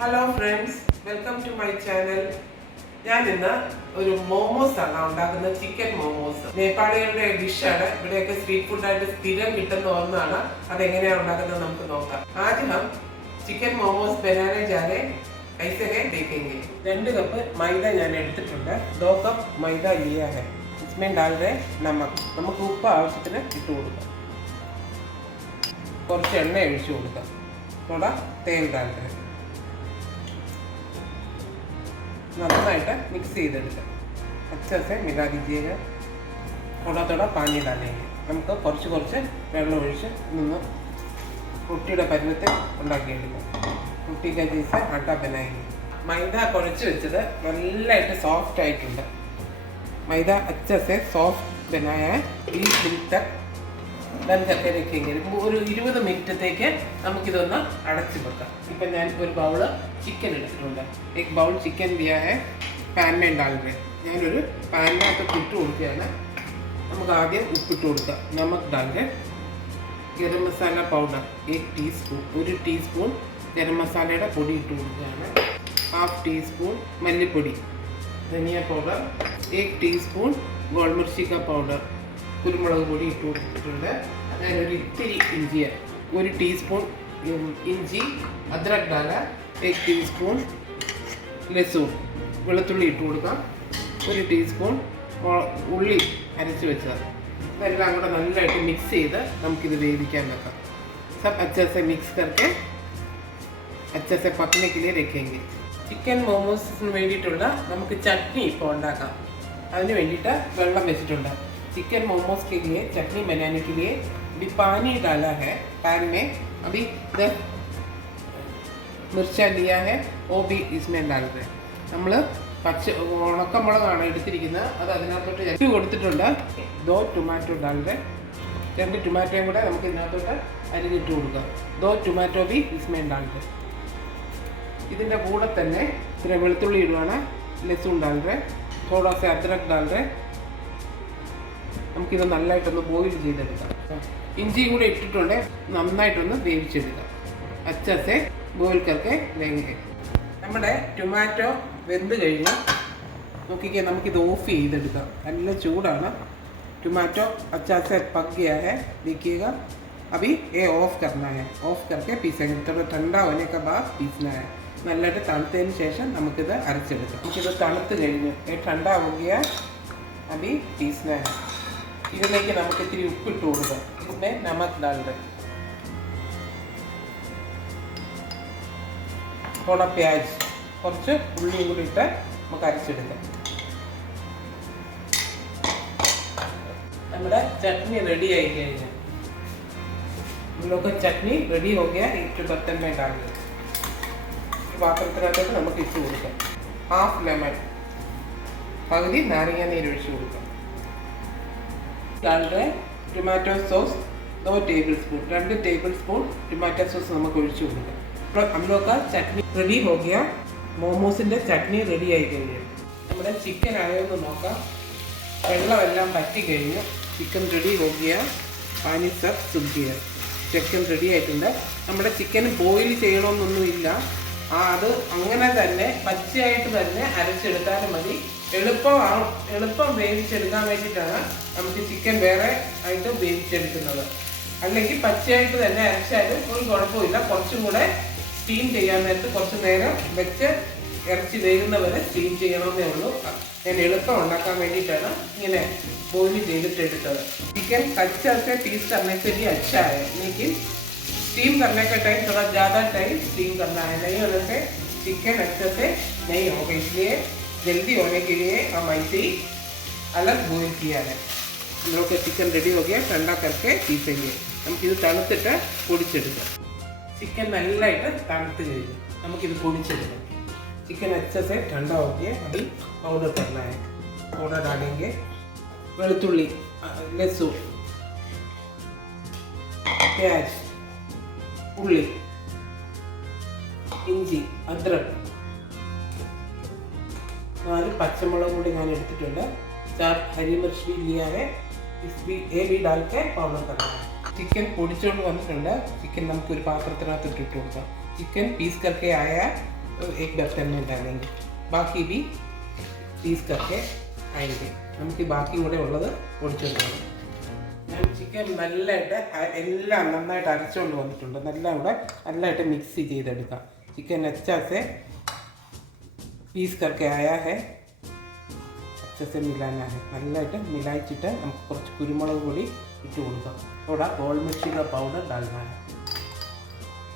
Hello friends, welcome to my channel. ഞാൻ ഇന്ന് ഒരു മോമോസ് ആണ് ഉണ്ടാക്കുന്നത്. ചിക്കൻ മോമോസ് നേപ്പാളികളുടെ ഡിഷാണ്. ഇവിടെയൊക്കെ സ്ട്രീറ്റ് ഫുഡായിട്ട് സ്ഥിരം കിട്ടുന്ന ഒന്നാണ്. അതെങ്ങനെയാണ് ഉണ്ടാക്കുന്നത് നമുക്ക് നോക്കാം. ആദ്യം ചിക്കൻ മോമോസ് ബനാനെ ജാരെ ऐसे है देखेंगे. 2 കപ്പ് മൈദ ഞാൻ എടുത്തിട്ടുണ്ട്. 2 കപ്പ് മൈദ लिया है. इसमें डाल रहे नमक. നമുക്ക് ഉപ്പ് ആവശ്യത്തിന് ഇട്ട് കൊടുക്കാം. കുറച്ച് എണ്ണ ഒഴിച്ചു കൊടുക്കാം. थोड़ा तेल डाल रहे. നന്നായിട്ട് മിക്സ് ചെയ്തെടുക്കാം. अच्छे से मिला दीजिएगा. थोड़ा थोड़ा पानी डालेंगे. നമുക്ക് കുറച്ച് വെള്ളം ഒഴിച്ച് നിന്ന് റൊട്ടിയുടെ പരുവത്തിൽ ഉണ്ടാക്കിയെടുക്കാം. റൊട്ടി का जैसे आटा बनाएंगे. മൈദ കുഴച്ച് വെച്ചത് നല്ലതായിട്ട് സോഫ്റ്റ് ആയിട്ടുണ്ട്. मैदा अच्छे से सॉफ्ट बनाया है. 20 मिनट तक ഡൺ करके रखेंगे. ഒരു 20 മിനിറ്റത്തേക്ക് നമുക്കിതൊന്ന് അടച്ചു വെക്കാം. ഇപ്പം ഞാൻ ഒരു ബൗള് ചിക്കൻ എടുത്തിട്ടുണ്ട്. एक बाउल चिकन लिया है. പാൻ में डाल रहे. ഞാനൊരു പാനിനകത്ത് ഇട്ട് കൊടുക്കുകയാണ്. നമുക്ക് ആദ്യം ഉപ്പിട്ട് കൊടുക്കാം. നമക് डाल रहे. Garam masala powder 1 teaspoon. 1 teaspoon garam മസാലയുടെ പൊടി ഇട്ട് കൊടുക്കുകയാണ്. 1/2 ടീസ്പൂൺ മല്ലിപ്പൊടി, ധനിയ പൗഡർ, 1 ടീസ്പൂൺ ഗോൾമിർച്ചി का പൗഡർ, കുരുമുളക് പൊടി ഇട്ട് കൊടുത്തിട്ടുണ്ട്. ഞാനൊരു ഇത്തിരി ഇഞ്ചി, 1 ടീസ്പൂൺ ഇഞ്ചി, അദ്രക് ഡാല, 1 ടീസ്പൂൺ ലസൂൺ, വെളുത്തുള്ളി ഇട്ട് കൊടുക്കാം. 1 ടീസ്പൂൺ ഉള്ളി അരച്ച് വെച്ചത്. ഇതെല്ലാം കൂടെ നല്ലതായിട്ട് മിക്സ് ചെയ്ത് നമുക്കിത് വേവിക്കാൻ വെക്കാം. सब अच्छे से मिक्स करके अच्छे से पकने के लिए रखेंगे. ചിക്കൻ മോമോസിന് വേണ്ടിയിട്ടുള്ള നമുക്ക് ചട്നി ഇപ്പോൾ ഉണ്ടാക്കാം. അതിന് വേണ്ടിയിട്ട് വെള്ളം വെച്ചിട്ടുണ്ട്. चिकन मोमोज के लिए चटनी बनाने के लिए अभी पानी डाला है पैन में. अभी 10 मिर्चा लिया है, वो भी इसमें डाल रहे. നമ്മൾ ഉണക്കമുളകാണ് എടുത്തിരിക്കുന്നത്. അത് അതിനകത്തോട്ട് ഇട്ട് കൊടുത്തിട്ടുണ്ട്. 2 ടൊമാറ്റോ डाल रहे. 2 ടൊമാറ്റോയും കൂടെ നമുക്ക് ഇതിനകത്തോട്ട് അരിഞ്ഞിട്ട് കൊടുക്കാം. 2 ടൊമാറ്റോ भी इसमें डाल रहे. ഇതിൻ്റെ കൂടെ തന്നെ ഇത്ര വെളുത്തുള്ളി ഇടുവാണ്. ലസൂൺ डाल रहे. थोड़ा सा अदरक डाल रहे. നമുക്കിത് നല്ലതായിട്ടൊന്ന് ബോയിൽ ചെയ്തെടുക്കാം. ഇഞ്ചിയും കൂടെ ഇട്ടിട്ടുണ്ട്. നന്നായിട്ടൊന്ന് വേവിച്ചെടുക്കാം. അച്ചാസെ ബോയിൽ കറക്കെ ലെങ്കെ. നമ്മുടെ ടൊമാറ്റോ വെന്ത് കഴിഞ്ഞ് നോക്കിക്കേ, നമുക്കിത് ഓഫ് ചെയ്തെടുക്കാം. നല്ല ചൂടാണ്. टमाटो अच्छा से पक गया है. देखिएगा. अभी ये ऑफ करना है. ऑफ करके पीसेंगे. थोड़ा ठंडा होने के बाद पीसना है. നല്ലതായിട്ട് തണുത്തതിന് ശേഷം നമുക്കിത് അരച്ചെടുക്കാം. നമുക്കിത് തണുത്ത് കഴിഞ്ഞ് ठंडा हो गया. अभी पीसना है. ഇതിലേക്ക് നമുക്ക് ഇത്തിരി ഉപ്പിട്ട് കൊടുക്കാം. इसमें नमक डाल रहे. थोड़ा प्याज, കുറച്ച് ഉള്ളിയും കൂടി ഇട്ട് നമുക്ക് അരച്ചെടുക്കാം. നമ്മുടെ ചട്നി റെഡി ആയി കഴിഞ്ഞു. ചട്നി റെഡി हो गया. एक बर्तन में डाल दें. പാത്രത്തിനകത്തോട്ട് നമുക്ക് ഇട്ട് കൊടുക്കാം. 1/2 ലെമൺ, പകുതി നാരങ്ങ നീര് ഒഴിച്ച് കൊടുക്കാം. डाल रहे tomato sauce 2 table spoon. 2 table spoon tomato sauce നമുക്ക് ഒഴിച്ച് കൊടുക്കാം. അപ്പോൾ हम लोग का चटनी रेडी हो गया. മോമോസിൻ്റെ ചട്നി റെഡി ആയി കഴിഞ്ഞു. നമ്മുടെ ചിക്കൻ ആയോന്ന് നോക്കാം. വെള്ളമെല്ലാം പറ്റി കഴിഞ്ഞു. ചിക്കൻ റെഡി हो गया. പാനി സബ് सूख गया. ചിക്കൻ റെഡി ആയിട്ടുണ്ട്. നമ്മുടെ ചിക്കൻ ബോയിൽ ചെയ്യണമെന്നൊന്നുമില്ല. അത് അങ്ങനെ തന്നെ പച്ചയായിട്ട് തന്നെ അരച്ചെടുത്താലും മതി. എളുപ്പം വേവിച്ചെടുക്കാൻ വേണ്ടിയിട്ടാണ് നമുക്ക് ചിക്കൻ വേറെ ആയിട്ട് വേവിച്ചെടുക്കുന്നത്. അല്ലെങ്കിൽ പച്ചയായിട്ട് തന്നെ അരച്ചാലും ഒരു കുഴപ്പമില്ല. കുറച്ചും കൂടെ സ്റ്റീം ചെയ്യാൻ നേരത്ത് കുറച്ച് നേരം വെച്ച് ഇറച്ചി വേകുന്നവരെ സ്റ്റീം ചെയ്യണമെന്നേ ഉള്ളൂ. ഞാൻ എളുപ്പം ഉണ്ടാക്കാൻ വേണ്ടിയിട്ടാണ് ഇങ്ങനെ ബോയിൽ ചെയ്തിട്ടെടുത്തത്. चिकन कच्चा से पीस करने से भी अच्छा है, लेकिन स्टीम करने का टाइम थोड़ा ज़्यादा टाइम स्टीम करना है. नहीं होने से चिकन अच्छे से नहीं होगा. इसलिए जल्दी होने के लिए हम ऐसे ही अलग बॉईल किया है. हम लोग का चिकन रेडी हो गया. ठंडा करके पीसेंगे. നമുക്കിത് തണുത്തിട്ട് പൊടിച്ചെടുക്കാം. ചിക്കൻ നല്ലതായിട്ട് തണുത്ത് കഴിഞ്ഞു. നമുക്കിത് പൊടിച്ചെടുക്കാം. चिकन अच्छे से ठंडा हो गया. अभी पाउडर करना है. पाउडर डालेंगे. വെളുത്തുള്ളി, ലസൂൺ, പ്യാज, ഉള്ളി, ഇഞ്ചി, അദ്രക്, 4 പച്ചമുളക് കൂടി ഞാൻ എടുത്തിട്ടുണ്ട്. 4 हरी मिर्च भी लिया है. ये भी डाल के पाउडर करना है. चिकन പൊടിച്ചുകൊണ്ട് വന്നിട്ടുണ്ട്. ചിക്കൻ നമുക്ക് ഒരു പാത്രത്തിനകത്ത് ഇട്ട് കൊടുക്കാം. चिकन पीस करके आया. एक बर्तन में डालेंगे, बाकी भी पीस करके आएंगे. നമുക്ക് ബാക്കി കൂടെ ഉള്ളത് പൊടിച്ചുകൊണ്ടുപോകണം. ഞാൻ ചിക്കൻ നല്ലതായിട്ട് എല്ലാം നന്നായിട്ട് അരച്ചുകൊണ്ട് വന്നിട്ടുണ്ട്. നല്ലതായിട്ട് മിക്സ് ചെയ്തെടുക്കാം. ചിക്കൻ अच्छा से पीस करके आया है, अच्छे से मिलाना है. നല്ലതായിട്ട് മിലായിച്ചിട്ട് നമുക്ക് കുറച്ച് കുരുമുളക് പൊടി ഇട്ട് കൊടുക്കാം. थोड़ा गोल मिर्ची का पाउडर डालना है.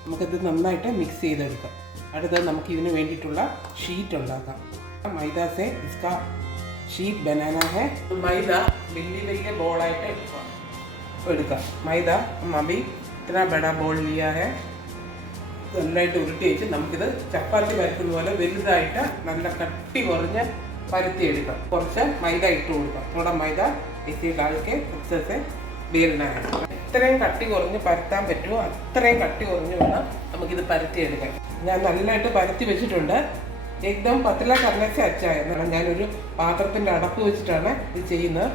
നമുക്കിത് നന്നായിട്ട് മിക്സ് ചെയ്തെടുക്കാം. അടുത്തത് നമുക്ക് ഇതിന് വേണ്ടിയിട്ടുള്ള ഷീറ്റ് ഉണ്ടാക്കാം. മൈദ से इसका शीट बनाना है. मैदा വലിയ ബോളായിട്ട് എടുക്കാം. മൈദ അभी इतना बड़ा बॉल लिया है. നല്ലതായിട്ട് ഉരുട്ടി വെച്ച് നമുക്കിത് ചപ്പാത്തി പരത്തുന്ന പോലെ വലുതായിട്ട് നല്ല കട്ടി കുറഞ്ഞ് പരത്തിയെടുക്കാം. കുറച്ച് മൈദ ഇട്ട് കൊടുക്കാം. थोड़ा मैदा इसी डाल के अच्छे से बेलना है. എത്രയും കട്ടി കുറഞ്ഞ് പരത്താൻ പറ്റുമോ അത്രയും കട്ടി കുറഞ്ഞ് വേണം നമുക്കിത് പരത്തിയെടുക്കാൻ. ഞാൻ നല്ലതായിട്ട് പരത്തി വെച്ചിട്ടുണ്ട്. एकदम പത്തല करने से अच्छा है. ഞാനൊരു പാത്രത്തിൻ്റെ അടപ്പ് വെച്ചിട്ടാണ് ഇത് ചെയ്യുന്നത്.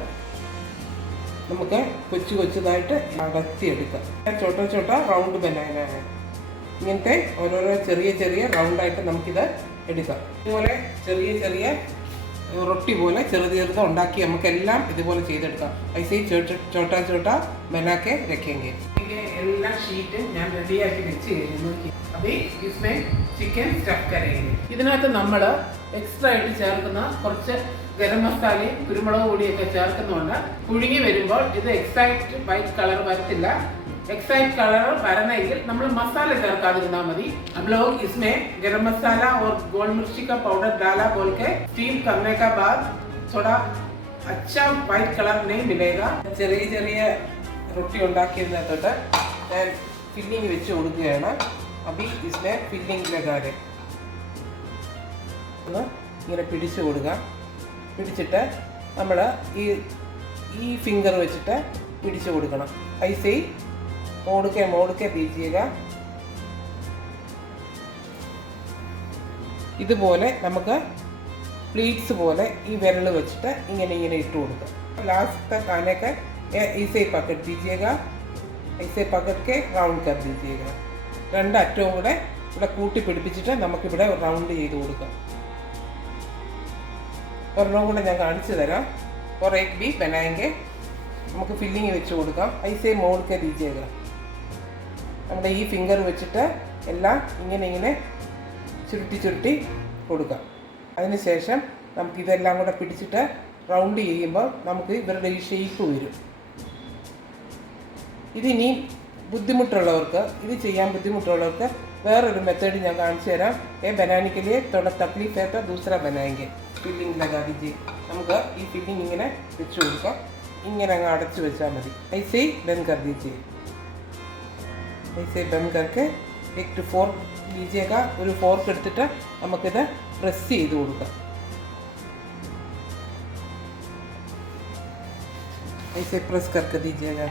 നമുക്ക് കൊച്ചുതായിട്ട് അടത്തിയെടുക്കാം. ചോട്ട റൗണ്ട് ബനാനാണ്. ഇങ്ങനത്തെ ഓരോരോ ചെറിയ റൗണ്ടായിട്ട് നമുക്കിത് എടുക്കാം. ഇതുപോലെ ചെറിയ റൊട്ടി പോലെ ചെറുത് ഉണ്ടാക്കി നമുക്കെല്ലാം ഇതുപോലെ ചെയ്തെടുക്കാം. ഐസി ചോട്ട ബനാക്കെ രखेंगे. എല്ലാ ഷീറ്റും ഞാൻ റെഡിയാക്കി വെച്ച് കഴിഞ്ഞു. അപ്പൊ ഇതിനെ ചിക്കൻ സ്റ്റഫ് കരയുന്നു. ഇതിനകത്ത് നമ്മൾ എക്സ്ട്രാ ആയിട്ട് ചേർക്കുന്ന കുറച്ച് ഗരം മസാലയും കുരുമുളക് പൊടിയൊക്കെ ചേർക്കുന്നുണ്ട്. പുഴുങ്ങി വരുമ്പോൾ ഇത് എക്സാക്റ്റ് വൈറ്റ് കളർ വരത്തില്ല. एक्साइट कलर वरनेगिल നമ്മൾ मसाले ചേർക്കാതിരുന്നാൽ മതി. हम लोग इसमें गरम मसाला और गोल मिर्ची का पाउडर डाला बोल के स्टीम करने का बाद थोड़ा अच्छा वाइट कलर नहीं मिलेगा. ചെറിയ റൊട്ടി ഉണ്ടാക്കിയതിനകത്തോട്ട് ഞാൻ ഫില്ലിംഗ് വെച്ച് കൊടുക്കുകയാണ്. അभी इसमें फिलिंग लगा दे. ഒന്ന് ഇങ്ങനെ പിടിച്ചു കൊടുക്കുക. പിടിച്ചിട്ട് നമ്മൾ ഈ ഫിംഗർ വെച്ചിട്ട് പിടിച്ചു കൊടുക്കണം. ऐसे ही मोड़ के दीजिएगा. ഇതുപോലെ നമുക്ക് പ്ലീറ്റ്സ് പോലെ ഈ വിരൽ വെച്ചിട്ട് ഇങ്ങനെ ഇട്ട് കൊടുക്കാം. लास्ट खाने का ऐसे पकड़ दीजिएगा. ऐसे पकड़ के राउंड कर दीजिएगा. രണ്ട് അറ്റവും കൂടെ ഇവിടെ കൂട്ടി പിടിപ്പിച്ചിട്ട് നമുക്കിവിടെ റൗണ്ട് ചെയ്ത് കൊടുക്കാം. ഒരെണ്ണം കൂടെ ഞാൻ കാണിച്ചു തരാം. और एक भी बनाएंगे. നമുക്ക് ഫില്ലിങ് വെച്ച് കൊടുക്കാം. ऐसे मोड़ के दीजिएगा. നമ്മുടെ ഈ ഫിംഗർ വെച്ചിട്ട് എല്ലാം ഇങ്ങനെ ചുരുട്ടി കൊടുക്കാം. അതിനുശേഷം നമുക്കിതെല്ലാം കൂടെ പിടിച്ചിട്ട് റൗണ്ട് ചെയ്യുമ്പോൾ നമുക്ക് ഇവരുടെ ഈ ഷേപ്പ് വരും. ഇതിനി ബുദ്ധിമുട്ടുള്ളവർക്ക് ചെയ്യാൻ ബുദ്ധിമുട്ടുള്ളവർക്ക് വേറൊരു മെത്തേഡ് ഞാൻ കാണിച്ചു തരാം. बनाने के लिए थोड़ा तकलीफ है तो दूसरा बनाएंगे. ഫില്ലിംഗ് लगा दीजिए. നമുക്ക് ഈ ഫില്ലിംഗ് ഇങ്ങനെ വെച്ച് കൊടുക്കാം. ഇങ്ങനെ അങ്ങ് അടച്ചു വെച്ചാൽ മതി. ऐसे ही बंद कर दीजिए. ऐसे बंद करके एक फोर्क लीजिएगा. ഒരു ഫോർക്ക് എടുത്തിട്ട് നമുക്കിത് പ്രസ് ചെയ്ത് കൊടുക്കാം. ऐसे प्रेस करके दीजिएगा.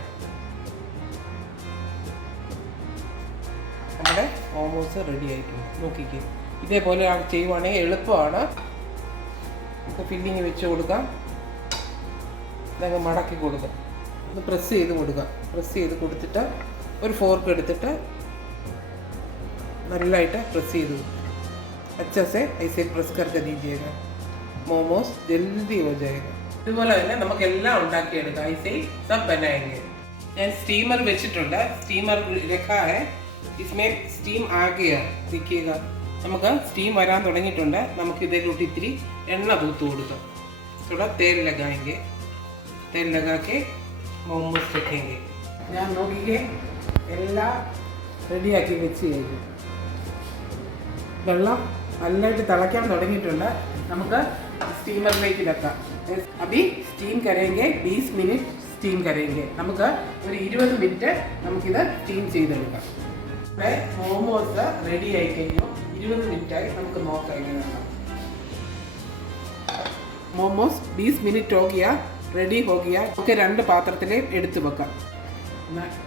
നമ്മുടെ മോമോസ് റെഡി ആയിട്ടുണ്ട്. നോക്കിക്കേ, ഇതേപോലെ ചെയ്യുവാണെങ്കിൽ എളുപ്പമാണ്. നമുക്ക് ഫില്ലിങ് വെച്ച് കൊടുക്കാം. ഇതങ്ങ് മടക്കി കൊടുക്കാം. ഒന്ന് പ്രസ് ചെയ്ത് കൊടുക്കാം. പ്രസ് ചെയ്ത് കൊടുത്തിട്ട് ഒരു ഫോർക്ക് എടുത്തിട്ട് നല്ലതായിട്ട് പ്രസ് ചെയ്ത് കൊടുക്കും. अच्छा से ऐसे प्रेस करके दीजिएगा. मोमोस जल्दी हो जाएगा. ഇതുപോലെ തന്നെ നമുക്കെല്ലാം ഉണ്ടാക്കിയെടുക്കാം. ऐसे ही सब बनाएंगे. ഞാൻ സ്റ്റീമർ വെച്ചിട്ടുണ്ട്. സ്റ്റീമർ रखा है. इसमें स्टीम आ गया. देखिएगा, നമുക്ക് സ്റ്റീം വരാൻ തുടങ്ങിയിട്ടുണ്ട്. നമുക്ക് ഇതിലോട്ട് ഇത്തിരി എണ്ണ തൂത്ത് കൊടുക്കാം. थोड़ा तेल लगाएंगे. तेल लगा के मोमोस रखेंगे. ഞാൻ നോക്കിക്കേ, എല്ലാം റെഡിയാക്കി വെച്ച് കഴിഞ്ഞു. വെള്ളം നല്ലതായിട്ട് തിളയ്ക്കാൻ തുടങ്ങിയിട്ടുണ്ട്. നമുക്ക് സ്റ്റീമറിലേക്ക് വെക്കാം. അभी സ്റ്റീം കരയെങ്കിൽ 20 മിനിറ്റ് സ്റ്റീം കരയെങ്കിൽ നമുക്ക് ഒരു 20 മിനിറ്റ് നമുക്കിത് സ്റ്റീം ചെയ്തെടുക്കാം. ഇവിടെ മോമോസ് റെഡി ആയി കഴിഞ്ഞു. 20 മിനിറ്റായി. നമുക്ക് നോക്കാം എങ്ങനെയാണ്. മോമോസ് 20 മിനിറ്റ് हो गया, റെഡി हो गया. നമുക്ക് രണ്ട് പാത്രത്തിലേക്ക് എടുത്തു വെക്കാം.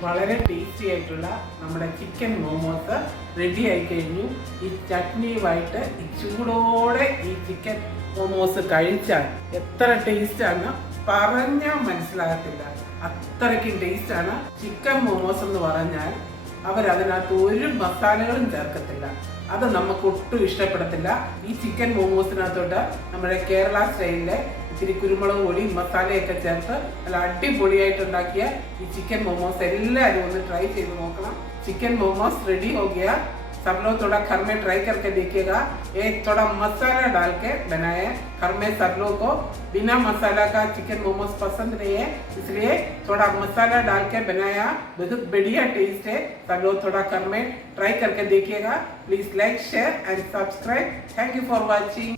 വളരെ ടേസ്റ്റി ആയിട്ടുള്ള നമ്മുടെ ചിക്കൻ മോമോസ് റെഡി ആയി കഴിഞ്ഞു. ഈ ചട്നിയുമായിട്ട് ഈ ചൂടോടെ ഈ ചിക്കൻ മോമോസ് കഴിച്ചാൽ എത്ര ടേസ്റ്റാണ് പറഞ്ഞാൽ മനസ്സിലാകത്തില്ല. അത്രയ്ക്കും ടേസ്റ്റാണ്. ചിക്കൻ മോമോസ് എന്ന് പറഞ്ഞാൽ അവരതിനകത്ത് ഒരു മസാലകളും ചേർക്കത്തില്ല. അത് നമുക്ക് ഒട്ടും ഇഷ്ടപ്പെടത്തില്ല. ഈ ചിക്കൻ മോമോസിനകത്തോട്ട് നമ്മുടെ കേരള സ്റ്റൈലിലെ ഇത്തിരി കുരുമുളക് പൊടി മസാലയൊക്കെ ചേർത്ത് നല്ല അടിപൊളിയായിട്ട് ഉണ്ടാക്കിയ ഈ ചിക്കൻ മോമോസ് എല്ലാവരും ഒന്ന് ട്രൈ ചെയ്ത് നോക്കണം. चिकन मोमोज रेडी हो गया. सब लोग थोड़ा घर में ट्राई करके देखिएगा. एक थोड़ा मसाला डाल के बनाए. घर में सब लोग को बिना मसाला का चिकन मोमोज पसंद नहीं है, इसलिए थोड़ा मसाला डाल के बनाया. बहुत बढ़िया टेस्ट है. सब लोग थोड़ा घर में ट्राई करके देखिएगा. Please like, share and subscribe. Thank you for watching.